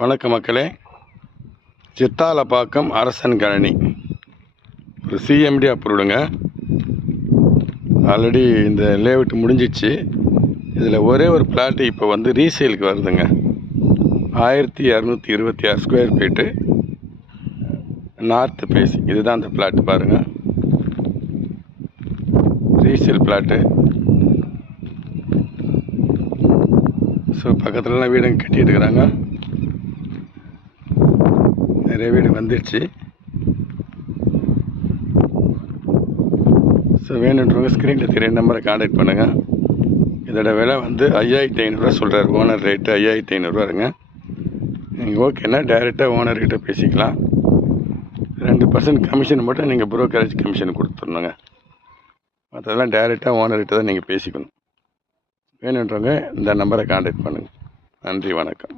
வணக்க மக்களே. சித்தாலப்பாக்கம் அரசன் காலனி ஒரு சிஎம்டி அப்ரூவ்டுங்க. ஆல்ரெடி இந்த லேஅவுட் முடிஞ்சிச்சு. இதில் ஒரே ஒரு பிளாட்டு இப்போ வந்து ரீசேலுக்கு வருதுங்க. 1226 ஸ்கொயர் ஃபீட்டு, நார்த்து பேஸ். இதுதான் அந்த பிளாட்டு பாருங்கள், ரீசேல் பிளாட்டு. ஸோ பக்கத்துலலாம் வீடுங்க கட்டிட்டு இருக்கிறாங்க. நிறைய வீடு வந்துடுச்சு. ஸோ வேணுன்றவங்க ஸ்க்ரீனில் தெரிய நம்பரை கான்டாக்ட் பண்ணுங்கள். இதோட விலை வந்து 5500 சொல்கிறார். ஓனர் ரேட்டு 5500 நீங்கள் ஓகேன்னா டைரெக்டாக ஓனர்கிட்ட பேசிக்கலாம். 2% கமிஷன் மட்டும் நீங்கள் ப்ரோக்கரேஜ் கமிஷன் கொடுத்துடணுங்க. மற்றதெல்லாம் டைரெக்டாக ஓனர்கிட்ட தான் நீங்கள் பேசிக்கணும். வேணுன்றவங்க இந்த நம்பரை கான்டாக்ட் பண்ணுங்கள். நன்றி, வணக்கம்.